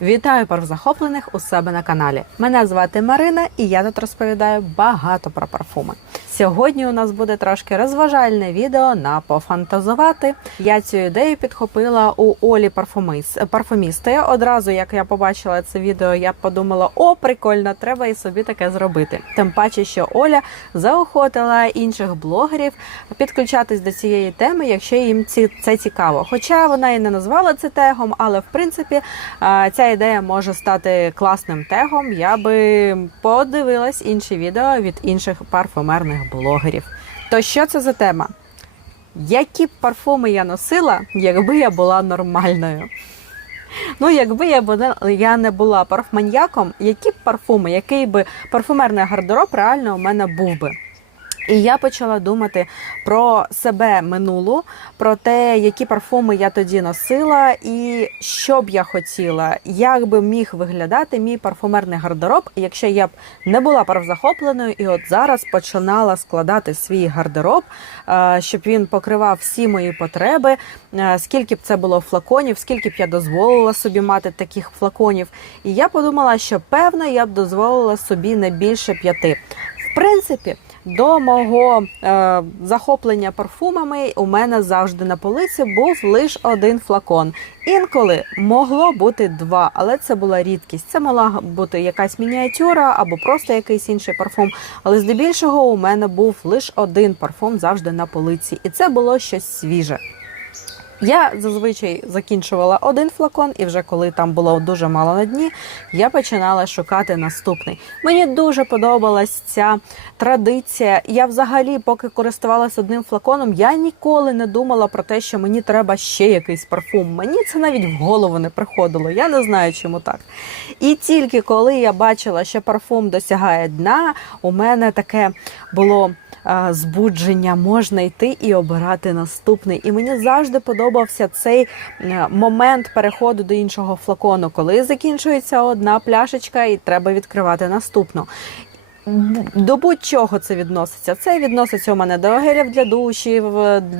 Вітаю парфзахоплених у себе на каналі. Мене звати Марина, і я тут розповідаю багато про парфуми. Сьогодні у нас буде трошки розважальне відео на пофантазувати. Я цю ідею підхопила у Олі парфуміс- парфумісти. Одразу, як я побачила це відео, я подумала: о, прикольно, треба і собі таке зробити. Тим паче, що Оля заохотила інших блогерів підключатись до цієї теми, якщо їм ці це цікаво. Хоча вона і не назвала це тегом, але в принципі ця ідея може стати класним тегом. Я би подивилась інші відео від інших парфумерних блогерів. То що це за тема? Які парфуми я носила, якби я була нормальною? Ну, якби я, була, я не була парфманьяком, які парфуми, який би парфумерний гардероб реально у мене був би? І я почала думати про себе минулу, про те, які парфуми я тоді носила, і що б я хотіла, як би міг виглядати мій парфумерний гардероб, якщо я б не була парфзахопленою і от зараз починала складати свій гардероб, е, щоб він покривав всі мої потреби, е, скільки б це було флаконів, скільки б я дозволила собі мати таких флаконів. І я подумала, що певно я б дозволила собі не більше п'яти. В принципі. До мого е, захоплення парфумами у мене завжди на полиці був лише один флакон. Інколи могло бути два, але це була рідкість. Це могла бути якась мініатюра або просто якийсь інший парфум. Але здебільшого у мене був лише один парфум завжди на полиці, і це було щось свіже. Я зазвичай закінчувала один флакон, і вже коли там було дуже мало на дні, я починала шукати наступний. Мені дуже подобалась ця традиція. Я взагалі, поки користувалася одним флаконом, я ніколи не думала про те, що мені треба ще якийсь парфум. Мені це навіть в голову не приходило. Я не знаю, чому так. І тільки коли я бачила, що парфум досягає дна, у мене таке було збудження, можна йти і обирати наступний. І мені завжди подобався цей е, момент переходу до іншого флакону, коли закінчується одна пляшечка, і треба відкривати наступну. До будь-чого це відноситься. Це відноситься у мене до гелів для душів,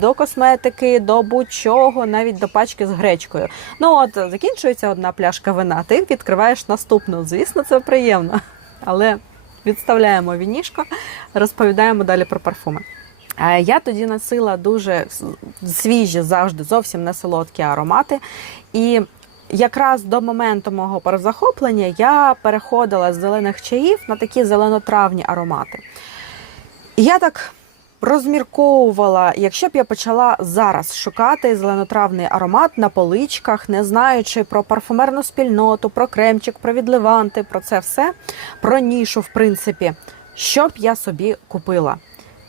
до косметики, до будь-чого, навіть до пачки з гречкою. Ну от закінчується одна пляшка вина, ти відкриваєш наступну. Звісно, це приємно. Але відставляємо вінішко, розповідаємо далі про парфуми. Е, Я тоді носила дуже свіжі, завжди зовсім не солодкі аромати. І якраз до моменту мого перезахоплення я переходила з зелених чаїв на такі зеленотравні аромати. І я так розмірковувала, якщо б я почала зараз шукати зеленотравний аромат на поличках, не знаючи про парфумерну спільноту, про кремчик, про відливанти, про це все, про нішу, в принципі, що б я собі купила?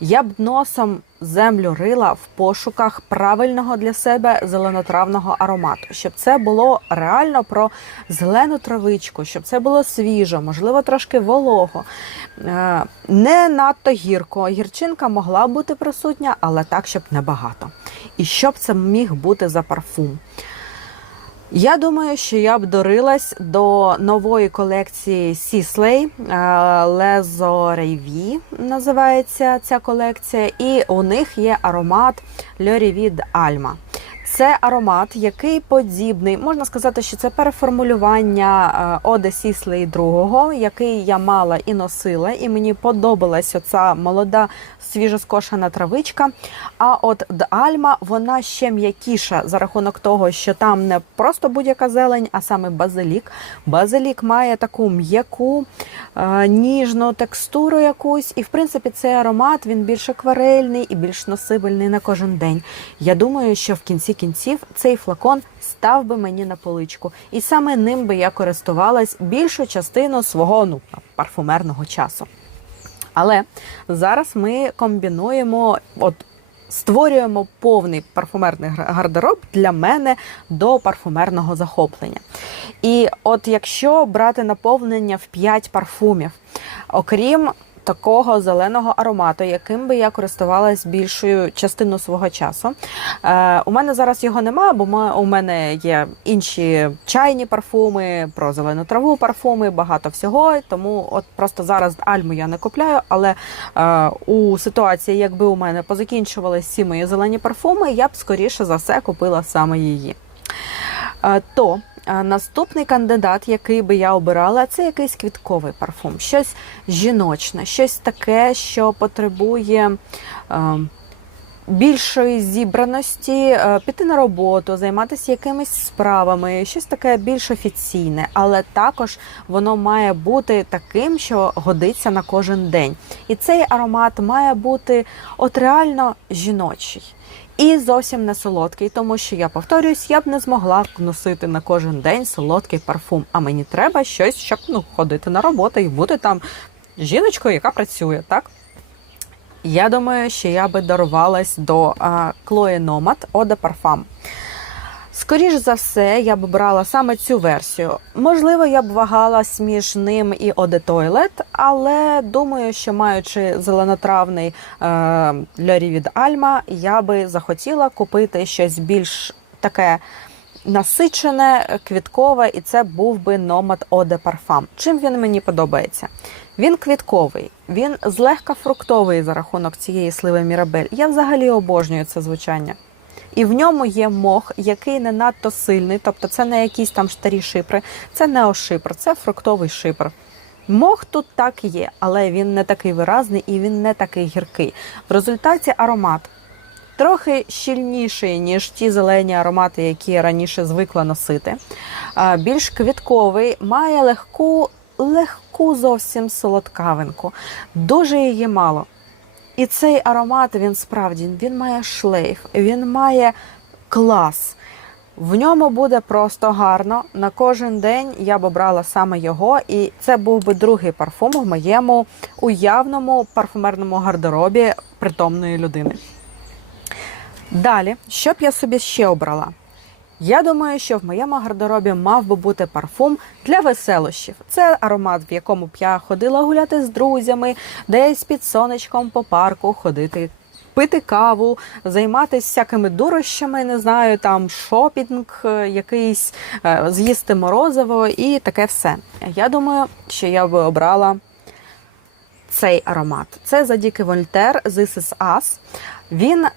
Я б носом землю рила в пошуках правильного для себе зеленотравного аромату, щоб це було реально про зелену травичку, щоб це було свіжо, можливо, трошки волого, Е, не надто гірко. Гірчинка могла бути присутня, але так, щоб не багато. І щоб це міг бути за парфум. Я думаю, що я б дорилась до нової колекції Сіслей Лезо Рейві називається ця колекція, і у них є аромат Льорівід Альма. Це аромат, який подібний, можна сказати, що це переформулювання е, Оде Сіслей другого, який я мала і носила, і мені подобалась оця молода свіжоскошена травичка. А от Альма вона ще м'якіша за рахунок того, що там не просто будь-яка зелень, а саме базилік. Базилік має таку м'яку, е, ніжну текстуру якусь, і в принципі цей аромат він більш акварельний і більш носибельний на кожен день. Я думаю, що в кінці кінців цей флакон став би мені на поличку, і саме ним би я користувалась більшу частину свого ну парфумерного часу. Але зараз ми комбінуємо, от створюємо повний парфумерний гардероб для мене до парфумерного захоплення. І от якщо брати наповнення в 5 парфумів, окрім такого зеленого аромату, яким би я користувалась більшою частину свого часу. Е, у мене зараз його нема, бо ма- у мене є інші чайні парфуми, про зелену траву парфуми, багато всього. Тому от просто зараз альму я не купляю, але е, у ситуації, якби у мене позакінчувалися всі мої зелені парфуми, я б скоріше за все купила саме її. Е, То наступний кандидат, який би я обирала, це якийсь квітковий парфум, щось жіночне, щось таке, що потребує. е, Більшої зібраності, е, піти на роботу, займатися якимись справами, щось таке більш офіційне, але також воно має бути таким, що годиться на кожен день. І цей аромат має бути от реально жіночий. І зовсім не солодкий, тому що я повторююсь, я б не змогла носити на кожен день солодкий парфум. А мені треба щось, щоб ну ходити на роботу і бути там жіночкою, яка працює, так? Я думаю, що я би дарувалась до а, Номад Ода Parfum. Скоріш за все, я б брала саме цю версію. Можливо, я б вагалась між ним і Toilette, але думаю, що маючи зеленотравний е, Льорі від Альма, я би захотіла купити щось більш таке насичене, квіткове, і це був би Eau de Parfum. Чим він мені подобається? Він квітковий, він злегка фруктовий за рахунок цієї сливи Мірабель. Я взагалі обожнюю це звучання. І в ньому є мох, який не надто сильний, тобто це не якісь там старі шипри, це не ошипр, це фруктовий шипр. Мох тут так є, але він не такий виразний і він не такий гіркий. В результаті аромат трохи щільніший, ніж ті зелені аромати, які я раніше звикла носити. Більш квітковий, має легку, легку зовсім солодкавинку. Дуже її мало. І цей аромат він справді він має шлейф, він має клас. В ньому буде просто гарно. На кожен день я б обрала саме його, і це був би другий парфум в моєму уявному парфумерному гардеробі притомної людини. Далі, що б я собі ще обрала? Я думаю, що в моєму гардеробі мав би бути парфум для веселощів. Це аромат, в якому б я ходила гуляти з друзями, десь під сонечком по парку ходити. Пити каву, займатися всякими дурощами, не знаю, там шопінг, е, якийсь е, з'їсти морозиво і таке все. Я думаю, що я би обрала цей аромат. Це Задіки Вольтер This is Us. Він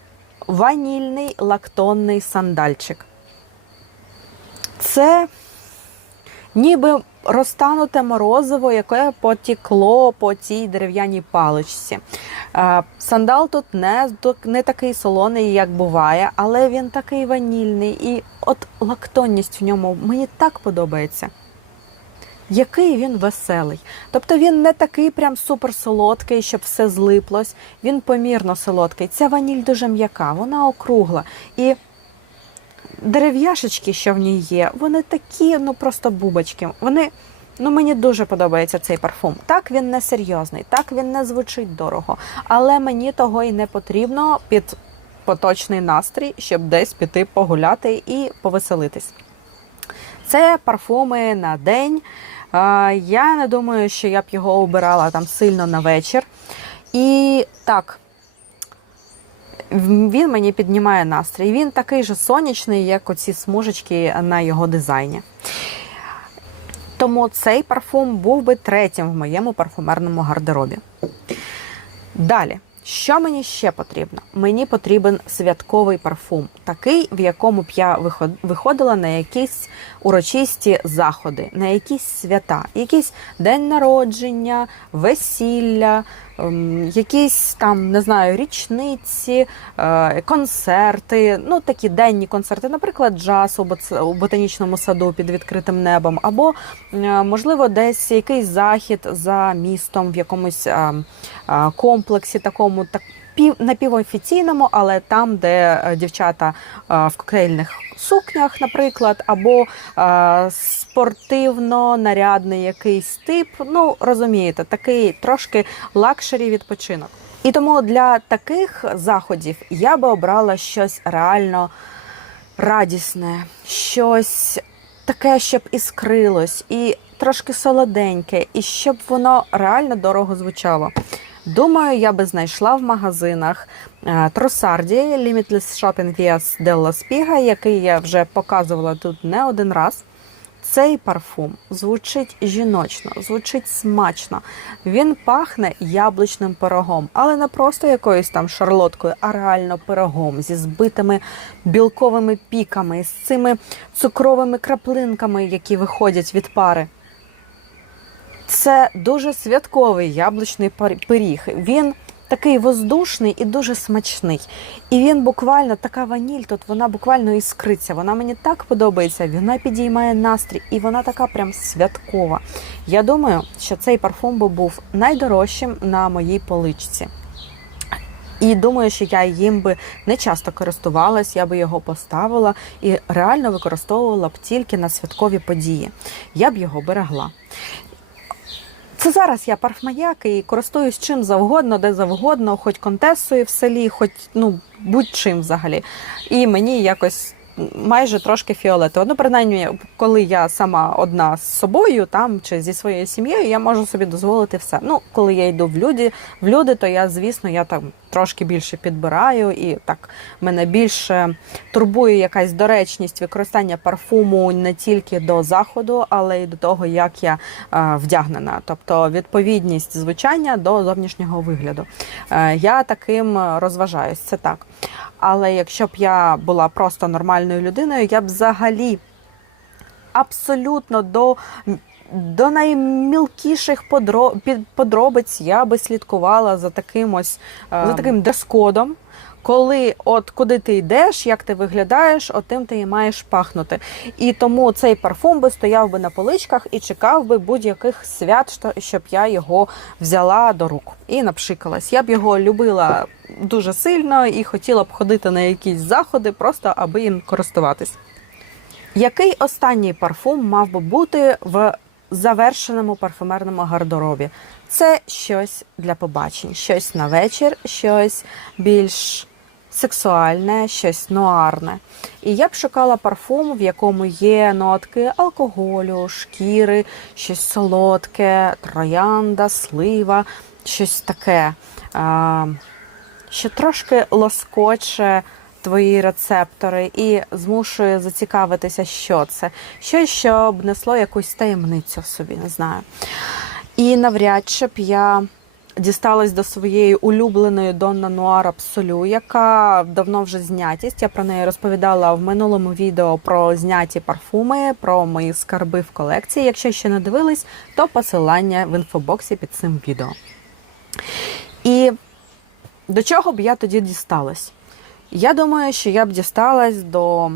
ванільний лактонний сандальчик. Це ніби розтануте морозиво, яке потікло по цій дерев'яній паличці. Е, Сандал тут не, не такий солоний, як буває, але він такий ванільний. І от лактонність в ньому мені так подобається. Який він веселий. Тобто він не такий прям супер солодкий, щоб все злиплось. Він помірно солодкий. Ця ваніль дуже м'яка, вона округла. І дерев'яшечки, що в ній є, вони такі, ну просто бубочки. Вони, ну мені дуже подобається цей парфум. Так він не серйозний, так він не звучить дорого, але мені того і не потрібно під поточний настрій, щоб десь піти погуляти і повеселитись. Це парфуми на день. Я не думаю, що я б його обирала там сильно на вечір. І так, він мені піднімає настрій. Він такий же сонячний, як оці смужечки на його дизайні. Тому цей парфум був би третім в моєму парфумерному гардеробі. Далі. Що мені ще потрібно? Мені потрібен святковий парфум, такий, в якому б я виходила на якісь урочисті заходи, на якісь свята, якийсь день народження, весілля, якісь там не знаю, річниці, е, концерти, ну такі денні концерти, наприклад, джаз у ботанічному саду під відкритим небом, або е, можливо десь якийсь захід за містом в якомусь е, комплексі такому такому так пів напівофіційному, але там, де е, дівчата е, в коктейльних сукнях, наприклад, або е, спортивно нарядний якийсь тип. Ну розумієте, такий трошки лакшері відпочинок. І тому для таких заходів я би обрала щось реально радісне, щось таке, щоб іскрилось, і трошки солоденьке, і щоб воно реально дорого звучало. Думаю, я би знайшла в магазинах е, Тросарді Limitless Shopping vs Della Spiga, який я вже показувала тут не один раз. Цей парфум звучить жіночно, звучить смачно. Він пахне яблучним пирогом, але не просто якоюсь там шарлоткою, а реально пирогом зі збитими білковими піками, з цими цукровими краплинками, які виходять від пари. Це дуже святковий яблучний пиріг. Він такий воздушний і дуже смачний. І він буквально така ваніль, тут вона буквально іскриться. Вона мені так подобається. Вона підіймає настрій, і вона така прям святкова. Я думаю, що цей парфум би був найдорожчим на моїй поличці. І думаю, що я їм би не часто користувалась, я би його поставила і реально використовувала б тільки на святкові події. Я б його берегла. Це зараз я парфмаяк і користуюсь чим завгодно, де завгодно, хоч контесою в селі, хоч ну будь-чим взагалі. І мені якось майже трошки фіолетово. Ну, принаймні, коли я сама одна з собою там чи зі своєю сім'єю, я можу собі дозволити все. Ну, коли я йду в люди, в люди, то я, звісно, я там трошки більше підбираю, і так мене більше турбує якась доречність використання парфуму не тільки до заходу, але й до того, як я е, вдягнена, тобто відповідність звучання до зовнішнього вигляду. Е, я таким розважаюсь, це так. Але якщо б я була просто нормальною людиною, я б взагалі абсолютно до. До наймілкіших подро- подробиць я би слідкувала за таким ось е, за таким дрес-кодом. Коли от куди ти йдеш, як ти виглядаєш, от тим ти і маєш пахнути. І тому цей парфум би стояв би на поличках і чекав би будь-яких свят, щоб я його взяла до рук і напшикалась. Я б його любила дуже сильно і хотіла б ходити на якісь заходи, просто аби їм користуватись. Який останній парфум мав би бути в завершеному парфумерному гардеробі? Це щось для побачень, щось на вечір, щось більш сексуальне, щось нуарне. І я б шукала парфум, в якому є нотки алкоголю, шкіри, щось солодке, троянда, слива, щось таке, що трошки лоскоче твої рецептори і змушує зацікавитися, що це. Що б несло якусь таємницю в собі, не знаю. І навряд чи б я дісталась до своєї улюбленої Донна Нуар Абсолю, яка давно вже знятість. Я про неї розповідала в минулому відео про зняті парфуми, про мої скарби в колекції. Якщо ще не дивились, то посилання в інфобоксі під цим відео. І до чого б я тоді дісталась? Я думаю, що я б дісталась до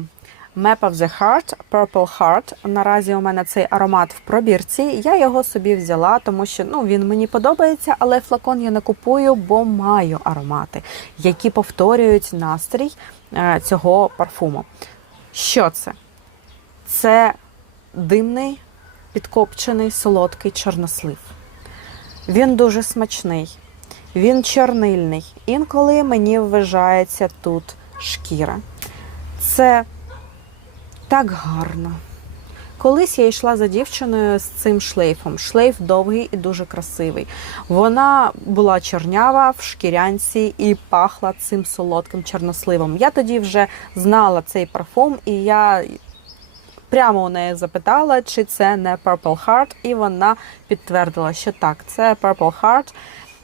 Map of the Heart, Purple Heart. Наразі у мене цей аромат в пробірці. Я його собі взяла, тому що ну, він мені подобається, але флакон я не купую, бо маю аромати, які повторюють настрій е, цього парфуму. Що це? Це димний, підкопчений, солодкий чорнослив. Він дуже смачний. Він чорнильний. Інколи мені вважається тут шкіра. Це так гарно. Колись я йшла за дівчиною з цим шлейфом. Шлейф довгий і дуже красивий. Вона була чорнява в шкірянці і пахла цим солодким чорносливом. Я тоді вже знала цей парфум, і я прямо у неї запитала, чи це не Purple Heart, і вона підтвердила, що так, це Purple Heart.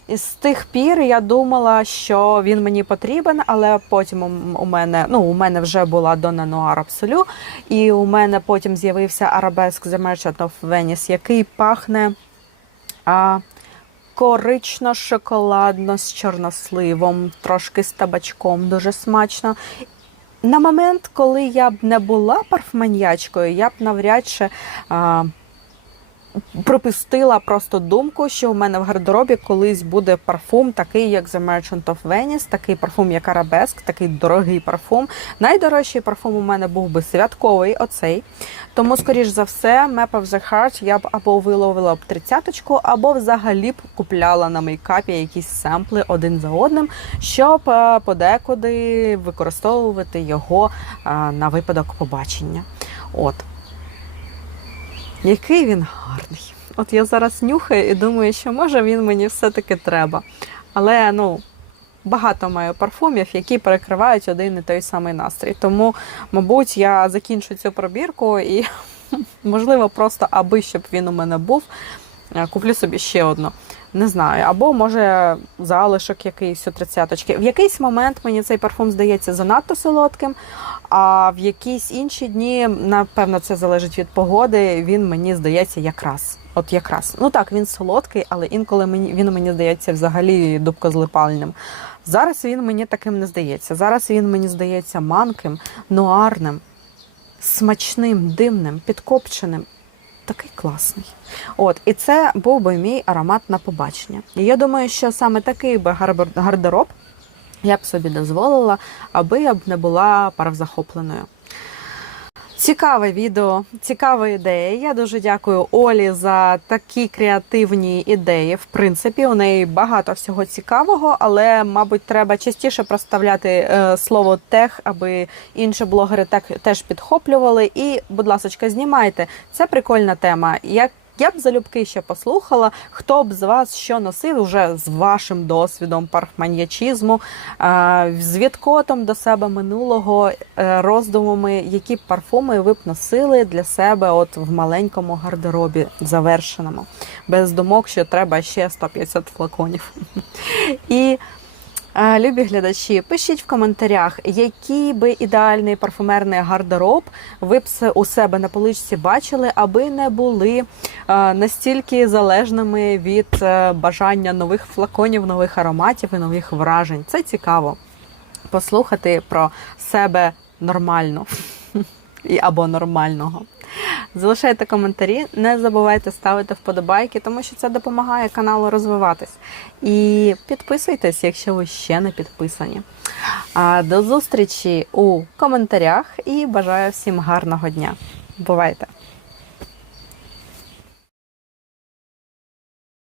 З тих пір я думала, що він мені потрібен, але потім у- мене ну у мене вже була Donna Noir Absolu, і у мене потім з'явився Arabesque The Merchant of Venice, який пахне а, корично-шоколадно з чорносливом, трошки з табачком, дуже смачно. На момент, коли я б не була парфманьячкою, я б навряд чи. Припустила просто думку, що у мене в гардеробі колись буде парфум, такий як The Merchant of Venice, такий парфум, як Arabesque, такий дорогий парфум. Найдорожчий парфум у мене був би святковий оцей. Тому, скоріш за все, Map of the Heart я б або виловила б тридцяточку, або взагалі б купляла на мейкапі якісь семпли один за одним, щоб е, подекуди використовувати його е, на випадок побачення. От. Який він гарний. От я зараз нюхаю і думаю, що може він мені все-таки треба. Але ну, багато маю парфумів, які перекривають один і той самий настрій. Тому, мабуть, я закінчу цю пробірку і Можливо, просто аби щоб він у мене був, е, куплю собі ще одну. Не знаю, або може залишок якийсь у тридцяточки. В якийсь момент мені цей парфум здається занадто солодким, а в якісь інші дні, напевно, це залежить від погоди. Він мені здається якраз. От якраз. Ну так, він солодкий, але інколи мені він мені здається взагалі дубкозлипальним. Зараз він мені таким не здається. Зараз він мені здається манким, нуарним, смачним, димним, підкопченим. Такий класний. От, і це був би мій аромат на побачення. І я думаю, що саме такий би гардероб я б собі дозволила, аби я б не була паровзахопленою. Цікаве відео, цікава ідея. Я дуже дякую Олі за такі креативні ідеї. В принципі, у неї багато всього цікавого, але, мабуть, треба частіше проставляти е, слово тех, аби інші блогери теж підхоплювали. І, будь ласка, знімайте. Це прикольна тема. Як я б залюбки ще послухала, хто б з вас що носив вже з вашим досвідом парфманьячизму, е, з відкотом до себе минулого, е, роздумами, які парфуми ви б носили для себе от в маленькому гардеробі завершеному, без думок, що треба ще 150 флаконів. І Любі глядачі, пишіть в коментарях, який би ідеальний парфумерний гардероб ви б у себе на поличці бачили, аби не були е, настільки залежними від е, бажання нових флаконів, нових ароматів і нових вражень. Це цікаво послухати про себе нормально або нормального. Залишайте коментарі, не забувайте ставити вподобайки, тому що це допомагає каналу розвиватись. І підписуйтесь, якщо ви ще не підписані. А до зустрічі у коментарях і бажаю всім гарного дня. Бувайте!